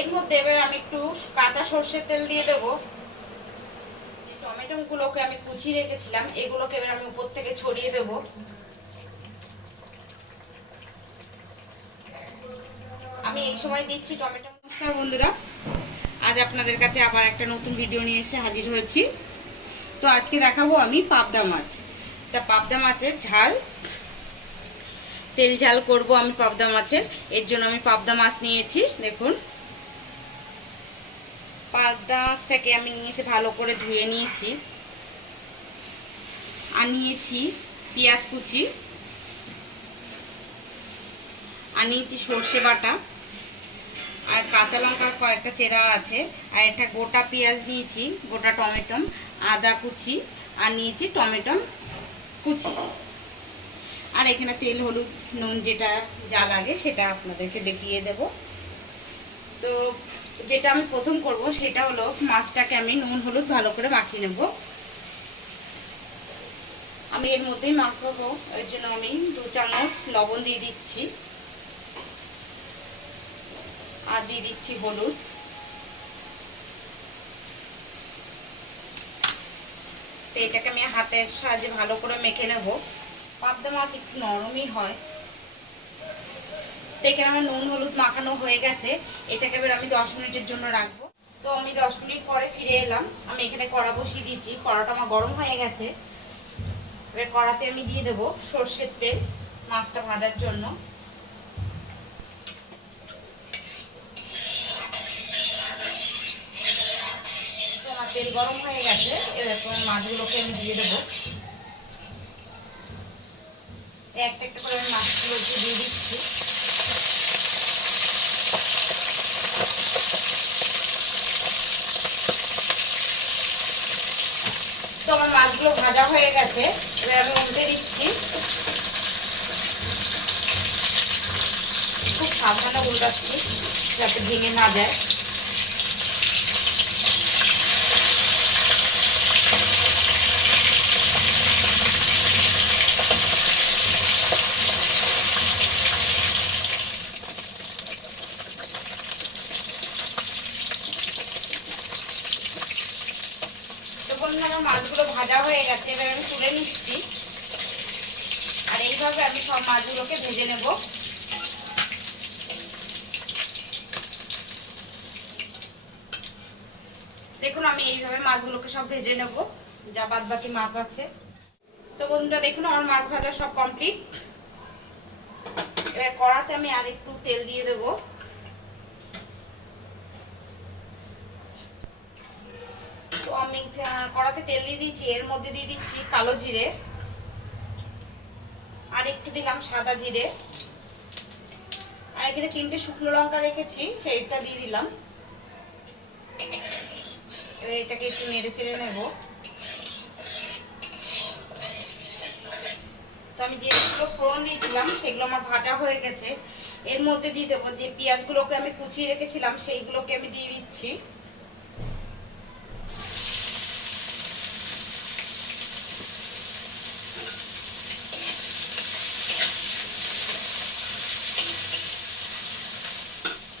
এর মধ্যে এবার আমি একটু কাঁচা সর্ষের তেল দিয়ে দেবো। যে টমেটো গুলোকে আমি কুচিয়ে রেখেছিলাম এগুলোকে এবার আমি উপর থেকে ছড়িয়ে দেবো। আমি এই সময় দিচ্ছি টমেটো। নমস্কার বন্ধুরা, আজ আপনাদের কাছে আবার একটা নতুন ভিডিও নিয়ে এসে হাজির হয়েছি। তো আজকে দেখাবো আমি পাবদা মাছ। তা পাবদা মাছের ঝাল, তেল ঝাল করব আমি পাবদা মাছের। এর জন্য আমি পাবদা মাছ নিয়েছি। দেখুন, পাবদা মাছটাকে আমি নিয়ে এসে ভালো করে ধুয়ে নিয়েছি। আর নিয়েছি পেঁয়াজ কুচি, আর নিয়েছি সর্ষে বাটা, আর কাঁচা লঙ্কার কয়েকটা চেরা আছে, আর একটা গোটা পেঁয়াজ নিয়েছি, গোটা টমেটো, আদা কুচি, আর নিয়েছি টমেটো কুচি। আর এখানে তেল হলুদ নুন যেটা যা লাগে সেটা আপনাদেরকে দেখিয়ে দেব। তো যেটা আমি প্রথম করব সেটা হলো মাছটাকে আমি নুন হলুদ ভালো করে মাখিয়ে নেব। আমি এর মধ্যেই মাখাবো, এর জন্য আমি 2 চামচ লবণ দিয়ে দিচ্ছি, আর দিয়ে দিচ্ছি হলুদ। তো এটাকে আমি হাতের সাহায্যে ভালো করে মেখে নেব। পাবদা মাছ একটু নরমই হয়। তো এখানে আমার নুন হলুদ মাখানো হয়ে গেছে। এটাকে এবার আমি 10 মিনিটের জন্য রাখবো। তো আমি 10 মিনিট পরে ফিরে এলাম। আমি এখানে কড়া বসিয়ে দিয়েছি, কড়াটা আমার গরম হয়ে গেছে। এবার কড়াতে আমি দিয়ে দেবো সর্ষের তেল মাছটা ভাজার জন্য। তেল গরম হয়ে গেছে, এরকম মাছগুলোকে আমি দিয়ে দেবো। একটা একটা করে আমি মাছগুলোকে দিয়ে দিচ্ছি। তো আমার মাছগুলো ভাজা হয়ে গেছে, এবার আমি উল্টে দিচ্ছি। খুব সাবধানে উল্টাচ্ছি যাতে ভেঙে না যায়। আমার মাছগুলো ভাজা হয়ে গেছে, এবার আমি তুলে নিচ্ছি। আর এইভাবে আমি সব মাছগুলোকে ভেজে নেব। দেখুন, আমি এইভাবে মাছগুলোকে সব ভেজে নেব, যা বাদ বাকি মাছ আছে। তো বন্ধুরা দেখুন, আমার মাছ ভাজা সব কমপ্লিট। এবার কড়াতে আমি আর একটু তেল দিয়ে দেবো। তো আমি কড়াতে তেল দিয়ে দিচ্ছি, এর মধ্যে দিয়ে দিচ্ছি কালো জিরে, আর একটু দিলাম সাদা জিরে, আর এখানে 3টে শুকনো লঙ্কা রেখেছি সেইটা দিয়ে দিলাম। এবার এটাকে একটু নেড়ে চেড়ে নেব। তো আমি যেগুলো ফোড়ন দিয়েছিলাম সেগুলো আমার ভাজা হয়ে গেছে। এর মধ্যে দিয়ে দেবো যে পেঁয়াজগুলোকে আমি কুচিয়ে রেখেছিলাম সেইগুলোকে আমি দিয়ে দিচ্ছি।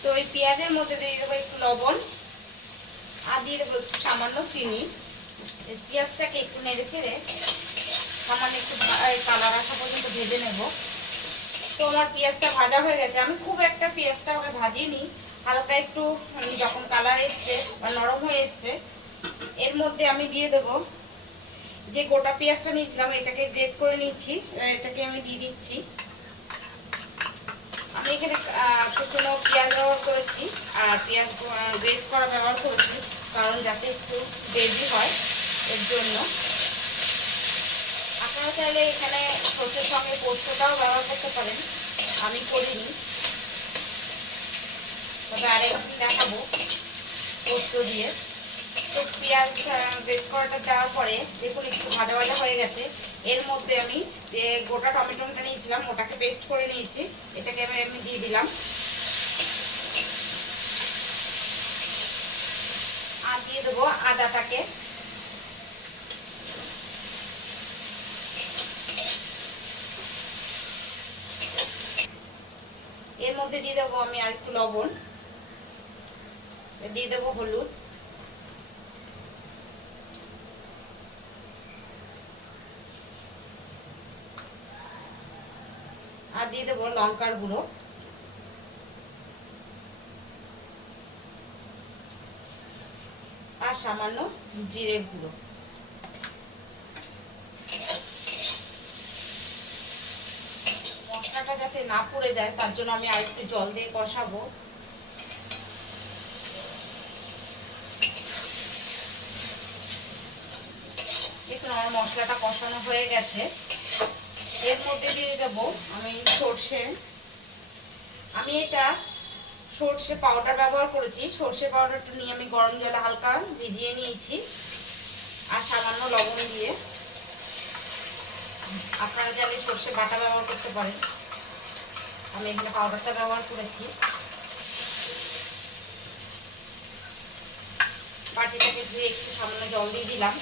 তো এই পেঁয়াজের মধ্যে দিয়ে দেবো একটু লবণ, আর দিয়ে দেবো একটু সামান্য চিনি। পেঁয়াজটাকে একটু নেড়ে চেড়ে সামান্য একটু কালার আসা পর্যন্ত ভেজে নেব। তো আমার পেঁয়াজটা ভাজা হয়ে গেছে। আমি খুব একটা পেঁয়াজটা ভাজিনি, হালকা একটু যখন কালার এসছে বা নরম হয়ে এসছে এর মধ্যে আমি দিয়ে দেব যে গোটা পেঁয়াজটা নিয়েছিলাম, এটাকে গ্রেট করে নিয়েছি, এটাকে আমি দিয়ে দিচ্ছি। আমি এখানে কুচনো পেঁয়াজ ব্যবহার করেছি, আর পেঁয়াজ গ্রেট করা ব্যবহার করেছি, কারণ যাতে একটু গ্রেভি হয় এর জন্য। আপনারা চাইলে এখানে সর্ষের সঙ্গে পোস্তটাও ব্যবহার করতে পারেন, আমি করিনি, তবে আরেকদিন দেখাবো পোস্ত দিয়ে। তো পেঁয়াজ গ্রেট করাটা দেওয়ার পরে দেখুন একটু ভাজা ভাজা হয়ে গেছে। এর মধ্যে আমি যে গোটা টমেটোটা নিয়েছিলাম ওটাকে পেস্ট করে নিয়েছি, এটাকে আমি দিয়ে দিলাম। আর দিয়ে দেবো আদাটাকে। এর মধ্যে দিয়ে দেবো আমি আর একটু লবণ। দিয়ে দেবো হলুদ, আর দিয়ে দেবো লঙ্কার গুঁড়ো, আর সামান্য জিরের গুঁড়ো। মশলাটা যাতে না পুড়ে যায় তার জন্য আমি আর একটু জল দিয়ে কষাবো। দেখুন আমার মশলাটা কষানো হয়ে গেছে। এর মধ্যে দিয়ে দেবো আমি সর্ষে। আমি এটা সর্ষে পাউডার ব্যবহার করেছি। সর্ষে পাউডারটা নিয়ে আমি গরম জলে হালকা ভিজিয়ে নিয়েছি, আর সামান্য লবণ দিয়ে। আপনারা চাইলে সর্ষে বাটা ব্যবহার করতে পারেন, আমি এখানে পাউডারটা ব্যবহার করেছি। বাটিটাকে ধুয়ে একটু সামান্য জল দিয়ে দিলাম।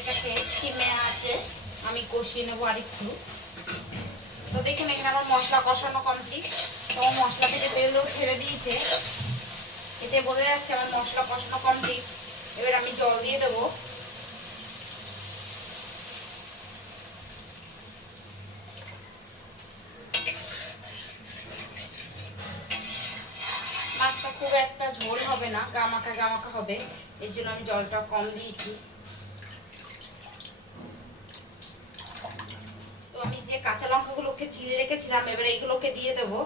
এটাকে সিমে আছে আমি কষিয়ে নেবো আরেকটু। তো দেখুন এখানে আমার মশলা কষানো কমপ্লিট। তো মশলা থেকে তেলও ছেড়ে দিয়েছে, এতে বোঝা যাচ্ছে আমার মশলা কষানো কমপ্লিট। এবার আমি জল দিয়ে দেবো। মাছটা খুব একটা ঝোল হবে না, গামাখা গামাখা হবে, এর জন্য আমি জলটা কম দিয়েছি। তো আমি যে কাঁচা লঙ্কাগুলোকে চিড়ে রেখেছিলাম এবার এইগুলোকে দিয়ে দেবো।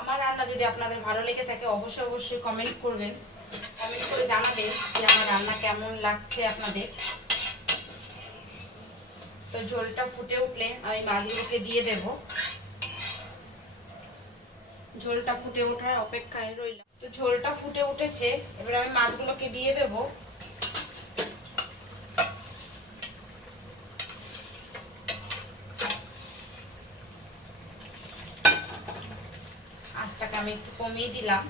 আমার রান্না যদি আপনাদের ভালো লেগে থাকে অবশ্যই অবশ্যই কমেন্ট করবেন, কমেন্ট করে জানাবেন যে আমার রান্না কেমন লাগছে আপনাদের। তো ঝোলটা ফুটে উঠলে আমি মাছগুলোকে দিয়ে দেব। ঝোলটা ফুটে ওঠার অপেক্ষায় রইলাম। তো ঝোলটা ফুটে উঠেছে, এবার আমি মাছগুলোকে দিয়ে দেব। আঁচটাকে আমি একটু কমিয়ে দিলাম।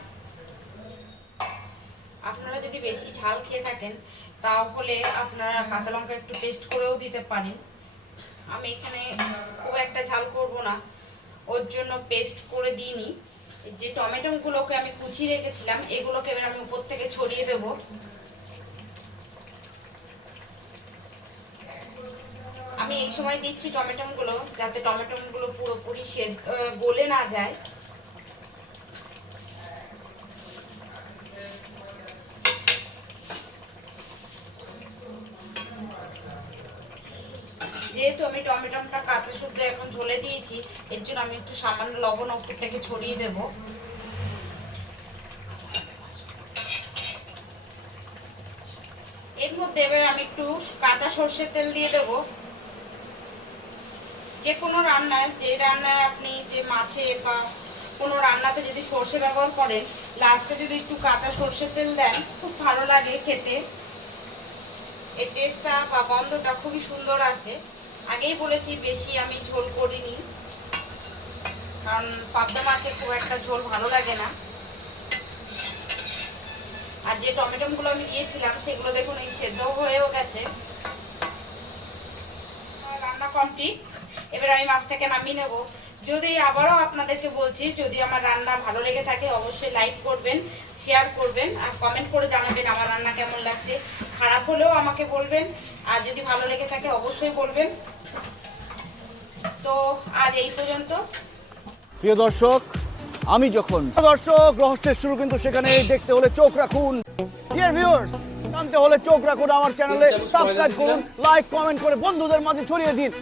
আপনারা যদি বেশি ঝাল খেয়ে থাকেন তাহলে আপনারা কাঁচা লঙ্কা একটু পেস্ট করেও দিতে পারেন। আমি এখানে খুব একটা ঝাল করব না, ওর জন্য পেস্ট করে দিইনি। যে টমেটোগুলোকে আমি কুচিয়ে রেখেছিলাম এগুলোকে এবার আমি উপর থেকে ছড়িয়ে দেব। আমি এই সময় দিচ্ছি টমেটোগুলো যাতে টমেটোগুলো পুরোপুরি গলে না যায়। যেহেতু আমি টমেটোটা কাঁচা শুদ্ধ এখন ঝোলে দিয়েছি এর জন্য আমি একটু সামান্য লবণ উপর থেকে ছড়িয়ে দেব। এর মধ্যে এবার আমি একটু কাঁচা সর্ষের তেল দিয়ে দেব। যে কোনো রান্নায় আপনি যে মাছে বা কোনো রান্নাতে যদি সর্ষে ব্যবহার করেন লাস্টে যদি একটু কাঁচা সর্ষের তেল দেন খুব ভালো লাগে খেতে। এর টেস্টটা বা গন্ধটা খুবই সুন্দর আসে। আগেই বলেছি বেশি আমি ঝোল করিনি, কারণ পাবদা মাছের খুব একটা ঝোল ভালো লাগে না। আর যে টমেটোগুলো আমি দিয়েছিলাম সেগুলো দেখুন এই সেদ্ধ হয়েও গেছে। রান্না কমপ্লিট। এবার আমি মাছটাকে নামিয়ে নেব। যদি আবারও আপনাদেরকে বলছি যদি আমার রান্না ভালো লেগে থাকে অবশ্যই লাইক করবেন, শেয়ার করবেন, আর কমেন্ট করে জানাবেন আমার রান্না কেমন লাগছে। খারাপ হলেও আমাকে বলবেন, আর যদি ভালো লেগে থাকে অবশ্যই বলবেন। তো আজ এই পর্যন্ত। প্রিয় দর্শক, আমি যখন দর্শক রহস্যের শুরু কিন্তু সেখানে দেখতে হলে চোখ রাখুন। ডিয়ার ভিউয়ার্স, জানতে হলে চোখ রাখুন আমার চ্যানেলে, সাবস্ক্রাইব করুন, লাইক কমেন্ট করে বন্ধুদের মাঝে ছড়িয়ে দিন।